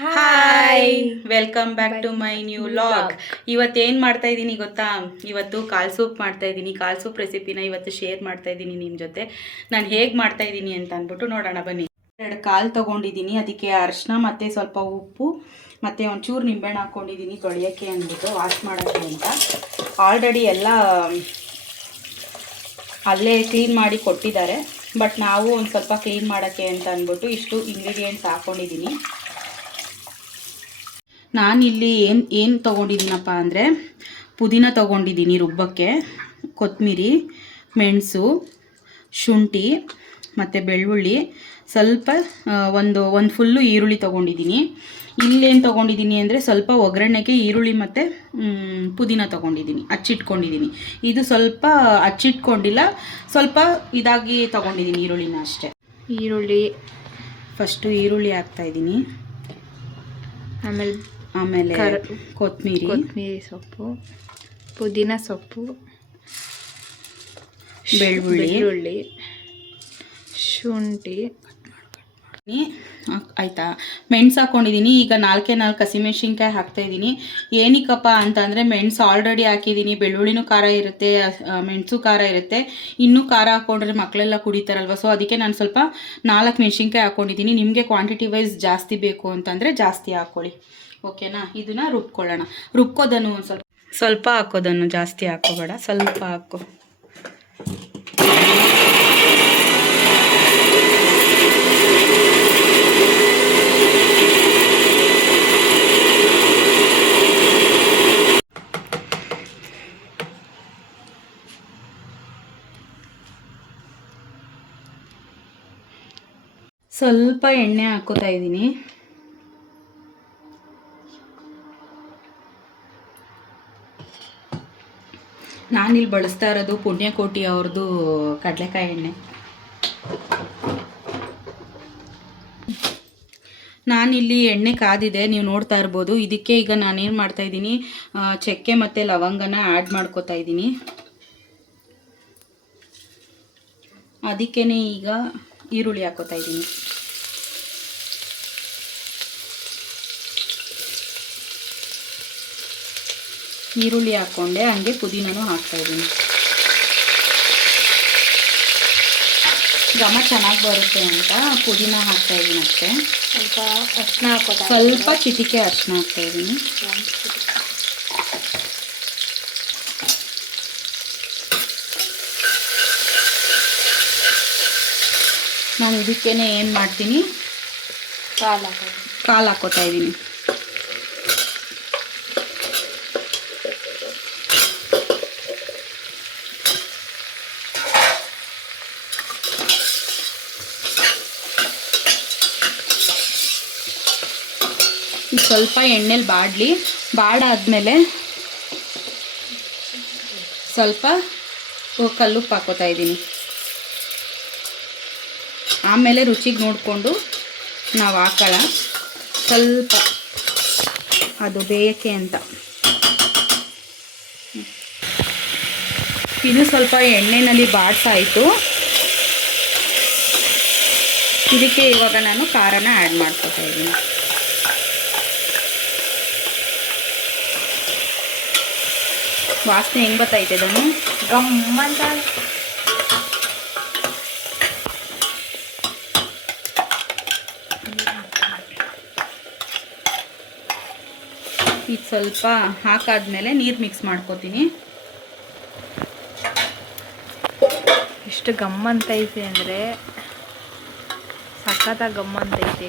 Hi welcome back to my new vlog ಇವತ್ತೇನ್ ಮಾಡ್ತಾ ಇದ್ದೀನಿ ಗೊತ್ತಾ? ಇವತ್ತು ಕಾಲ್ ಸೂಪ್ ಮಾಡ್ತಾ ಇದ್ದೀನಿ. ಕಾಲ್ ಸೂಪ್ ರೆಸಿಪಿನ ಇವತ್ತು ಶೇರ್ ಮಾಡ್ತಾ ಇದ್ದೀನಿ ನಿಮ್ಮ ಜೊತೆ. ನಾನು ಹೇಗೆ ಮಾಡ್ತಾ ಇದ್ದೀನಿ ಅಂತ ಅಂದ್ಬಿಟ್ಟು ನೋಡೋಣ ಬನ್ನಿ. ಎರಡು ಕಾಲು ತೊಗೊಂಡಿದ್ದೀನಿ. ಅದಕ್ಕೆ ಅರಿಶಿನ ಮತ್ತು ಸ್ವಲ್ಪ ಉಪ್ಪು ಮತ್ತು ಒಂಚೂರು ನಿಂಬೆಹಣ್ಣು ಹಾಕ್ಕೊಂಡಿದ್ದೀನಿ ತೊಳೆಯೋಕ್ಕೆ ಅಂದ್ಬಿಟ್ಟು ವಾಶ್ ಮಾಡೋಕ್ಕೆ ಅಂತ. ಆಲ್ರೆಡಿ ಎಲ್ಲ ಅಲ್ಲೇ ಕ್ಲೀನ್ ಮಾಡಿ ಕೊಟ್ಟಿದ್ದಾರೆ. ಬಟ್ ನಾವು ಒಂದು ಸ್ವಲ್ಪ ಕ್ಲೀನ್ ಮಾಡೋಕ್ಕೆ ಅಂತ ಅಂದ್ಬಿಟ್ಟು ಇಷ್ಟು ಇಂಗ್ರೀಡಿಯೆಂಟ್ಸ್ ಹಾಕ್ಕೊಂಡಿದ್ದೀನಿ ನಾನಿಲ್ಲಿ ಏನು ಏನು ತೊಗೊಂಡಿದ್ದೀನಪ್ಪ ಅಂದರೆ ಪುದೀನ ತೊಗೊಂಡಿದ್ದೀನಿ ರುಬ್ಬಕ್ಕೆ ಕೊತ್ತಂಬರಿ ಮೆಣಸು ಶುಂಠಿ ಮತ್ತು ಬೆಳ್ಳುಳ್ಳಿ. ಸ್ವಲ್ಪ ಒಂದು ಒಂದು ಫುಲ್ಲು ಈರುಳ್ಳಿ ತೊಗೊಂಡಿದ್ದೀನಿ. ಇಲ್ಲೇನು ತೊಗೊಂಡಿದ್ದೀನಿ ಅಂದರೆ ಸ್ವಲ್ಪ ಒಗ್ಗರಣೆಗೆ ಈರುಳ್ಳಿ ಮತ್ತು ಪುದೀನ ತೊಗೊಂಡಿದ್ದೀನಿ ಹಚ್ಚಿಟ್ಕೊಂಡಿದ್ದೀನಿ ಇದು ಸ್ವಲ್ಪ ಹಚ್ಚಿಟ್ಕೊಂಡಿಲ್ಲ ಸ್ವಲ್ಪ ಇದಾಗಿ ತೊಗೊಂಡಿದ್ದೀನಿ ಈರುಳ್ಳಿನ ಅಷ್ಟೇ. ಈರುಳ್ಳಿ. ಫಸ್ಟು ಈರುಳ್ಳಿ ಹಾಕ್ತಾಯಿದ್ದೀನಿ ಆಮೇಲೆ ಆಮೇಲೆ ಕೊತ್ತಂಬರಿ ಕೊತ್ತಂಬರಿ ಸೊಪ್ಪು ಪುದೀನ ಸೊಪ್ಪು ಬೆಳ್ಳುಳ್ಳಿ. ಬೆಳ್ಳುಳ್ಳಿ ಶುಂಠಿ. ಆಯಿತಾ? ಮೆಣಸು ಹಾಕ್ಕೊಂಡಿದ್ದೀನಿ ಈಗ ನಾಲ್ಕೇ ನಾಲ್ಕು ಹಸಿಮೆಣ್ಸಿನ್ಕಾಯಿ ಹಾಕ್ತಾ ಇದ್ದೀನಿ ಏನಕ್ಕಪ್ಪ ಅಂತಂದರೆ ಮೆಣಸು ಆಲ್ರೆಡಿ ಹಾಕಿದ್ದೀನಿ ಬೆಳ್ಳುಳ್ಳಿನೂ ಖಾರ ಇರುತ್ತೆ ಮೆಣಸು ಖಾರ ಇರುತ್ತೆ. ಇನ್ನೂ ಖಾರ ಹಾಕ್ಕೊಂಡ್ರೆ ಮಕ್ಕಳೆಲ್ಲ ಕುಡಿತಾರಲ್ವ? ಸೊ ಅದಕ್ಕೆ ನಾನು ಸ್ವಲ್ಪ ನಾಲ್ಕು ಮೆಣಸಿನ್ಕಾಯಿ ಹಾಕ್ಕೊಂಡಿದ್ದೀನಿ ನಿಮಗೆ ಕ್ವಾಂಟಿಟಿ ವೈಸ್ ಜಾಸ್ತಿ ಬೇಕು ಅಂತಂದರೆ ಜಾಸ್ತಿ ಹಾಕ್ಕೊಳ್ಳಿ ಓಕೆನಾ? ಇದನ್ನ ರುಬ್ಕೊಳ್ಳೋಣ. ರುಬ್ಕೋದನ್ನು ಒಂದು ಸ್ವಲ್ಪ ಸ್ವಲ್ಪ ಹಾಕೋದನ್ನು ಜಾಸ್ತಿ ಹಾಕೋಬೇಡ, ಸ್ವಲ್ಪ ಹಾಕೋ. ಸ್ವಲ್ಪ ಎಣ್ಣೆ ಹಾಕೋತಾ ಇದ್ದೀನಿ. ನಾನಿಲ್ಲಿ ಬಳಸ್ತಾ ಇರೋದು ಪುಣ್ಯಕೋಟಿ ಅವ್ರದ್ದು ಕಡಲೆಕಾಯಿ ಎಣ್ಣೆ. ನಾನಿಲ್ಲಿ ಎಣ್ಣೆ ಕಾದಿದೆ, ನೀವು ನೋಡ್ತಾ ಇರ್ಬೋದು. ಇದಕ್ಕೆ ಈಗ ನಾನೇನು ಮಾಡ್ತಾ ಇದ್ದೀನಿ ಚಕ್ಕೆ ಮತ್ತು ಲವಂಗನ ಆ್ಯಡ್ ಮಾಡ್ಕೋತಾ ಇದ್ದೀನಿ. ಅದಕ್ಕೇ ಈಗ ಈರುಳ್ಳಿ ಹಾಕೋತಾ ಇದ್ದೀನಿ. ಈರುಳ್ಳಿ ಹಾಕ್ಕೊಂಡೆ ಹಂಗೆ ಪುದೀನನೂ ಹಾಕ್ತಾ ಇದ್ದೀನಿ. ಘಮ ಚೆನ್ನಾಗಿ ಬರುತ್ತೆ ಅಂತ ಪುದೀನ ಹಾಕ್ತಾ ಇದ್ದೀನಿ ಅಷ್ಟೇ. ಸ್ವಲ್ಪ ಅರ್ಶಿನ ಹಾಕೋದು? ಸ್ವಲ್ಪ ಚಿಟಿಕೆ ಅರಿಶಿನ ಹಾಕ್ತಾ ಇದ್ದೀನಿ. ನಾನು ಇದಕ್ಕೇನೆ ಏನು ಮಾಡ್ತೀನಿ? ಕಾಲು ಹಾಕೋದು. ಕಾಲು ಹಾಕೋತಾ ಇದ್ದೀನಿ. ಸ್ವಲ್ಪ ಎಣ್ಣೆಲಿ ಬಾಡಲಿ. ಬಾಡಾದಮೇಲೆ ಸ್ವಲ್ಪ ಕಲ್ಲು ಕಲ್ಲುಪ್ಪು ಹಾಕೋತಾ ಇದ್ದೀನಿ. ಆಮೇಲೆ ರುಚಿಗೆ ನೋಡಿಕೊಂಡು ನಾವು ಹಾಕೋಣ ಸ್ವಲ್ಪ ಅದು ಬೇಯಕ್ಕೆ ಅಂತ. ಇನ್ನು ಸ್ವಲ್ಪ ಎಣ್ಣೆನಲ್ಲಿ ಬಾಡ್ಸಾಯಿತು ಇದಕ್ಕೆ ಇವಾಗ ನಾನು ಖಾರನ ಆ್ಯಡ್ ಮಾಡ್ಕೊತಾ ಇದ್ದೀನಿ. ವಾಸನೆ ಹೆಂಗ್ ಬರ್ತೈತೆ ಅದನ್ನು ಗಮ್ಮಂತ ಈಗ ಸ್ವಲ್ಪ ಹಾಕಾದ್ಮೇಲೆ ನೀರು ಮಿಕ್ಸ್ ಮಾಡ್ಕೊತೀನಿ. ಎಷ್ಟು ಗಮ್ಮಂತೈತೆ ಅಂದರೆ ಸಖತ್ತಾಗಿ ಗಮ್ಮಂತೈತೆ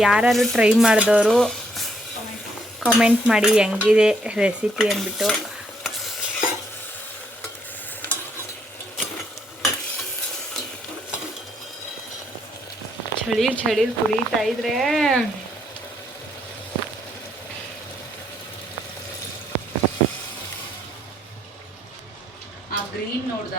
ಯಾರು ಟ್ರೈ ಮಾಡಿದವರು ಕಮೆಂಟ್ ಮಾಡಿ ಹೆಂಗಿದೆ ರೆಸಿಪಿ ಅಂದ್ಬಿಟ್ಟು. ಚಳಿ ಚಳಿ ಕುಡಿತಾ ಇದ್ರೆ ಆ ಗ್ರೀನ್ ನೋಡ್ದ?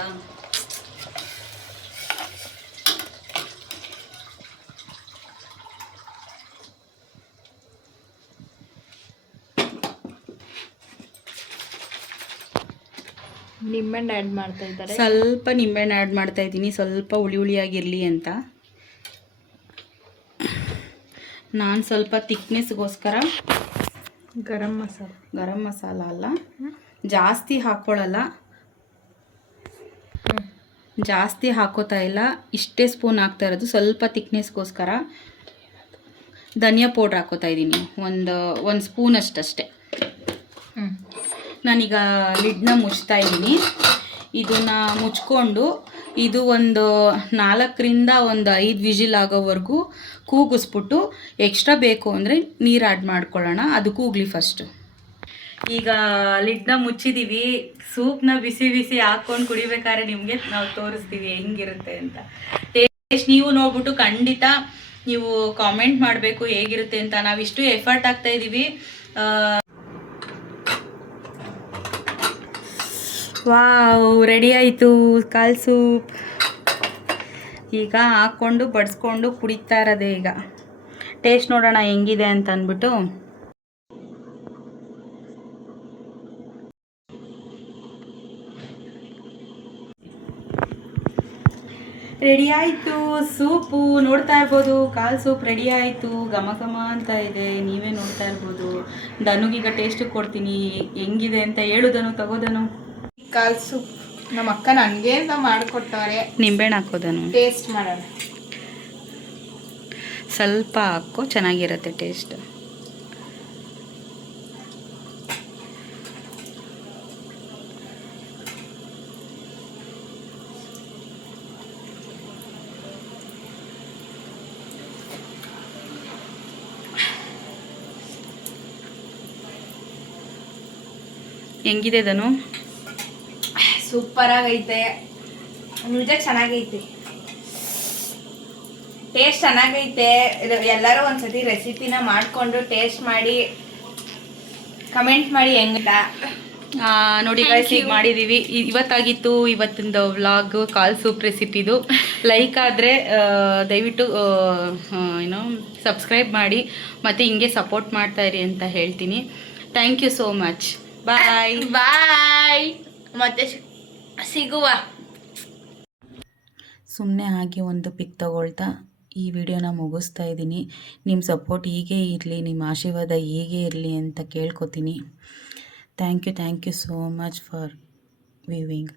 ನಿಂಬೆಹಣ್ಣು ಆ್ಯಡ್ ಮಾಡ್ತಾ ಇದ್ದಾರೆ. ಸ್ವಲ್ಪ ನಿಂಬೆಹಣ್ಣು ಆ್ಯಡ್ ಮಾಡ್ತಾ ಇದ್ದೀನಿ. ಸ್ವಲ್ಪ ಹುಳಿ ಹುಳಿಯಾಗಿರಲಿ ಅಂತ. ನಾನು ಸ್ವಲ್ಪ ತಿಕ್ನೆಸ್ಗೋಸ್ಕರ ಗರಂ ಮಸಾಲ. ಗರಂ ಮಸಾಲ ಅಲ್ಲ ಜಾಸ್ತಿ ಹಾಕ್ಕೊಳ್ಳಲ್ಲ ಜಾಸ್ತಿ ಹಾಕೋತಾ ಇಲ್ಲ. ಇಷ್ಟೇ ಸ್ಪೂನ್ ಹಾಕ್ತಾ ಇರೋದು. ಸ್ವಲ್ಪ ತಿಕ್ನೆಸ್ಗೋಸ್ಕರ ಧನಿಯಾ ಪೌಡ್ರ್ ಹಾಕೋತಾ ಇದ್ದೀನಿ. ಒಂದು ಒಂದು ಸ್ಪೂನ್ ಅಷ್ಟಷ್ಟೇ. ನಾನೀಗ ಲಿಡ್ನ ಮುಚ್ತಾ ಇದ್ದೀನಿ. ಇದನ್ನು ಮುಚ್ಕೊಂಡು ಇದು ಒಂದು ನಾಲ್ಕರಿಂದ ಒಂದು ಐದು ವಿಜಿಲ್ ಆಗೋವರೆಗೂ ಕೂಗಿಸ್ಬಿಟ್ಟು ಎಕ್ಸ್ಟ್ರಾ ಬೇಕು ಅಂದರೆ ನೀರು ಆ್ಯಡ್ ಮಾಡ್ಕೊಳ್ಳೋಣ. ಅದು ಕೂಗ್ಲಿ ಫಸ್ಟು ಈಗ ಲಿಡ್ನ ಮುಚ್ಚಿದ್ದೀವಿ ಸೂಪ್ನ ಬಿಸಿ ಬಿಸಿ ಹಾಕ್ಕೊಂಡು ಕುಡಿಬೇಕಾದ್ರೆ ನಿಮಗೆ ನಾವು ತೋರಿಸ್ತೀವಿ ಹೆಂಗಿರುತ್ತೆ ಅಂತ. ಟೇಸ್ಟ್ ನೀವು ನೋಡ್ಬಿಟ್ಟು ಖಂಡಿತ ನೀವು ಕಾಮೆಂಟ್ ಮಾಡಬೇಕು ಹೇಗಿರುತ್ತೆ ಅಂತ. ನಾವಿಷ್ಟು ಎಫರ್ಟ್ ಆಗ್ತಾ ಇದ್ದೀವಿ ವಾವ್ ರೆಡಿ ಆಯಿತು, ಕಾಲ್ ಸೂಪ್. ಈಗ ಹಾಕ್ಕೊಂಡು, ಬಡಿಸ್ಕೊಂಡು ಕುಡಿತಾ ಇರೋದೇ ಈಗ. ಟೇಸ್ಟ್ ನೋಡೋಣ ಹೆಂಗಿದೆ ಅಂತ ಅಂದ್ಬಿಟ್ಟು. ರೆಡಿ ಆಯಿತು, ಸೂಪು. ನೋಡ್ತಾ ಇರ್ಬೋದು, ಕಾಲ್ ಸೂಪ್ ರೆಡಿ ಆಯಿತು. ಘಮ ಘಮ ಅಂತ ಇದೆ, ನೀವೇ ನೋಡ್ತಾ ಇರ್ಬೋದು. ದನುಗೀಗ ಟೇಸ್ಟಿಗೆ ಕೊಡ್ತೀನಿ. ಹೆಂಗಿದೆ ಅಂತ ಹೇಳುದನು ತಗೋದನು ಕಾಲ್ ಸೂಪ್ ನಮ್ಮ ಅಕ್ಕ ನನಗೆ ಮಾಡಿಕೊಟ್ಟವ್ರೆ. ನಿಂಬೆಹಣ್ಣು ಹಾಕೋದನು? ಟೇಸ್ಟ್ ಮಾಡೋಣ. ಸ್ವಲ್ಪ ಹಾಕೋ ಚೆನ್ನಾಗಿರುತ್ತೆ ಟೇಸ್ಟ್ ಹೆಂಗಿದೆ ಧನು? ಸೂಪರ್ ಆಗೈತೆ. ನಿಜ ಚೆನ್ನಾಗೈತೆ. ಟೇಸ್ಟ್ ಚೆನ್ನಾಗೈತೆ. ಎಲ್ಲರೂ ಒಂದ್ಸತಿ ರೆಸಿಪಿನ ಮಾಡಿಕೊಂಡು ಟೇಸ್ಟ್ ಮಾಡಿ ಕಮೆಂಟ್ ಮಾಡಿ ಹೆಂಗಿಲ್ಲ ನೋಡಿ ಗೈಸ್ ಈಗ ಇ- ಇವತ್ತಾಗಿತ್ತು ಇವತ್ತಿಂದ ವ್ಲಾಗ್ ಕಾಲ್ ಸೂಪ್ ರೆಸಿಪಿದು ಲೈಕ್ ಆದರೆ ದಯವಿಟ್ಟು ಏನೋ ಸಬ್ಸ್ಕ್ರೈಬ್ ಮಾಡಿ ಮತ್ತು ಹಿಂಗೆ ಸಪೋರ್ಟ್ ಮಾಡ್ತಾ ಇರಿ ಅಂತ ಹೇಳ್ತೀನಿ. Thank you so much bye bye ಮತ್ತೆ ಸಿಗುವ. ಸುಮ್ಮನೆ ಹಾಗೆ ಒಂದು ಪಿಕ್ ತಗೊಳ್ತಾ ಈ ವಿಡಿಯೋನ ಮುಗಿಸ್ತಾ ಇದ್ದೀನಿ. ನಿಮ್ಮ ಸಪೋರ್ಟ್ ಹೀಗೆ ಇರಲಿ ನಿಮ್ಮ ಆಶೀರ್ವಾದ ಹೀಗೆ ಇರಲಿ ಅಂತ ಕೇಳ್ಕೊತೀನಿ. Thank you thank you so much for viewing